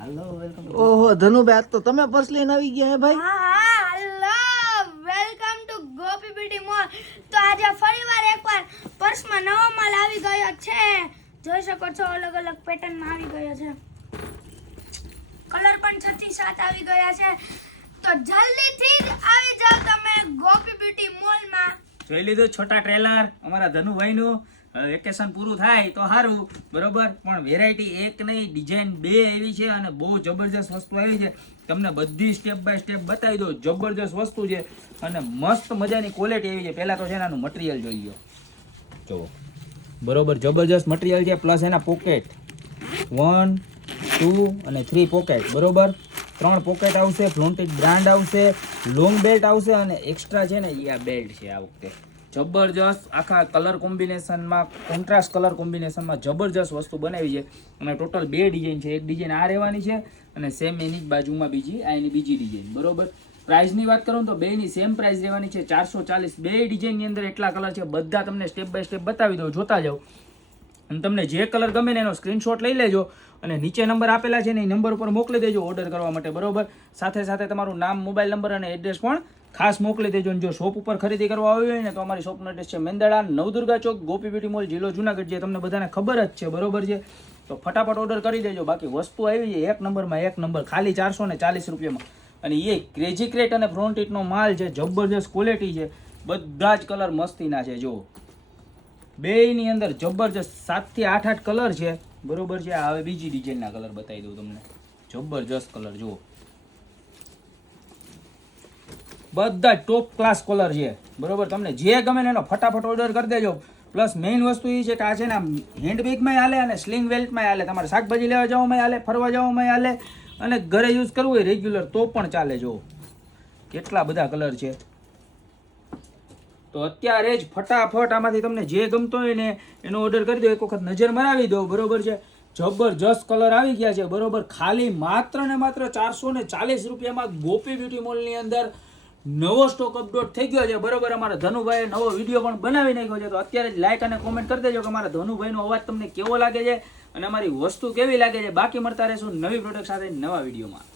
Hello welcome ઓહો ધનુભાઈ આજ તો તમે પર્સ લઈને આવી ગયા હે ભાઈ હા hello welcome to Gopi beauty mall. તો આજે ફરીવાર એકવાર પર્સમાં નવો માલ આવી ગયો છે. જોઈ શકો છો અલગ અલગ પેટર્નમાં આવી ગયો છે. કલર પણ 6 થી 7 આવી ગયા છે. તો જલ્દીથી જ આવી જાઓ તમે ગોપી બ્યુટી મોલમાં. જોઈ લીધું છોટા ટ્રેલર અમારા ધનુભાઈનું. વેકેશન પૂરું થાય તો સારું બરોબર, પણ વેરાયટી એક નહીં ડિઝાઇન બે એવી છે અને બહુ જબરજસ્ત વસ્તુ આવી છે. તમને બધી સ્ટેપ બાય સ્ટેપ બતાવી દો. જબરજસ્ત વસ્તુ છે અને મસ્ત મજાની ક્વોલિટી એવી છે. પહેલા તો છે ને આનું મટીરિયલ જોઈ લો, જુઓ બરોબર જબરજસ્ત મટીરિયલ છે. પ્લસ એના પોકેટ 1 2 અને 3 પોકેટ બરોબર. 3 પોકેટ આવશે, ફ્લોન્ટેડ બ્રાન્ડ આવશે, લોંગ બેલ્ટ આવશે અને એક્સ્ટ્રા છે ને એ આ બેલ્ટ છે. આ વખતે જબરજસ્ત આખા કલર કોમ્બિનેશનમાં, કોન્ટ્રાસ્ટ કલર કોમ્બિનેશનમાં જબરજસ્ત વસ્તુ બનાવી છે. અને ટોટલ 2 ડિઝાઇન છે. એક ડિઝાઇન આ રહેવાની છે અને સેમ એની જ બાજુમાં બીજી આ એની બીજી ડિઝાઇન બરોબર. પ્રાઇસની વાત કરું તો બેની સેમ પ્રાઇસ રહેવાની છે 440. બે ડિઝાઇનની અંદર એટલા કલર છે, બધા તમને સ્ટેપ બાય સ્ટેપ બતાવી દઉં, જોતા જાઓ. અને તમને જે કલર ગમે ને એનો સ્ક્રીનશોટ લઈ લેજો અને નીચે નંબર આપેલા છે ને એ નંબર ઉપર મોકલી દેજો ઓર્ડર કરવા માટે બરોબર. સાથે સાથે તમારું નામ, મોબાઈલ નંબર અને એડ્રેસ પણ ખાસ મોકલી દેજો. અને જો શોપ ઉપર ખરીદી કરવા આવી હોય ને તો અમારી શોપનો એડ્રેસ છે મેંદરડા, નવદુર્ગા ચોક, ગોપી બ્યુટી મોલ, જિલ્લો જુનાગઢ, જે તમને બધાને ખબર જ છે બરોબર છે. તો ફટાફટ ઓર્ડર કરી દેજો. બાકી વસ્તુ આવી છે એક નંબરમાં એક નંબર, ખાલી 440 રૂપિયામાં. અને એ ક્રેઝી ક્રેટ અને ફ્રોન્ટીટનો માલ છે, જબરજસ્ત ક્વોલિટી છે, બધા જ કલર મસ્તીના છે. જો બેયની અંદર જબરજસ્ત 7 થી 8 કલર છે બરોબર છે. હવે બીજી ડિઝાઇનના કલર બતાવી દઉં તમને. જબરજસ્ત કલર જુઓ, બધા ટોપ ક્લાસ કલર છે બરોબર. તમને જે ગમે ને એનો ફટાફટ ઓર્ડર કરી દેજો. પ્લસ મેઇન વસ્તુ એ છે કે આ છે ને હેન્ડબેગમાં હાલે અને સ્લિંગ બેલ્ટમાં હાલે. તમારે શાકભાજી લેવા જવામાં હાલે, ફરવા જવામાં હાલે અને ઘરે યુઝ કરવું હોય રેગ્યુલર તો પણ ચાલે. જો કેટલા બધા કલર છે. તો અત્યારે જ ફટાફટ આમાંથી તમને જે ગમતો હોય ને એનો ઓર્ડર કરી દો. એક વખત નજર મરાવી દો બરોબર છે. જબરજસ્ત કલર આવી ગયા છે બરોબર. ખાલી માત્ર ને માત્ર 440 રૂપિયામાં ગોપી બ્યુટી મોલની અંદર નવો સ્ટોક અપડેટ થઈ ગયો છે બરોબર. અમારા ધનુભાઈએ નવો વિડીયો પણ બનાવી નાખ્યો છે. તો અત્યારે જ લાઈક અને કોમેન્ટ કરી દેજો કે અમારા ધનુભાઈનો અવાજ તમને કેવો લાગે છે અને અમારી વસ્તુ કેવી લાગે છે. બાકી મળતા રહેશું નવી પ્રોડક્ટ સાથે નવા વિડીયોમાં.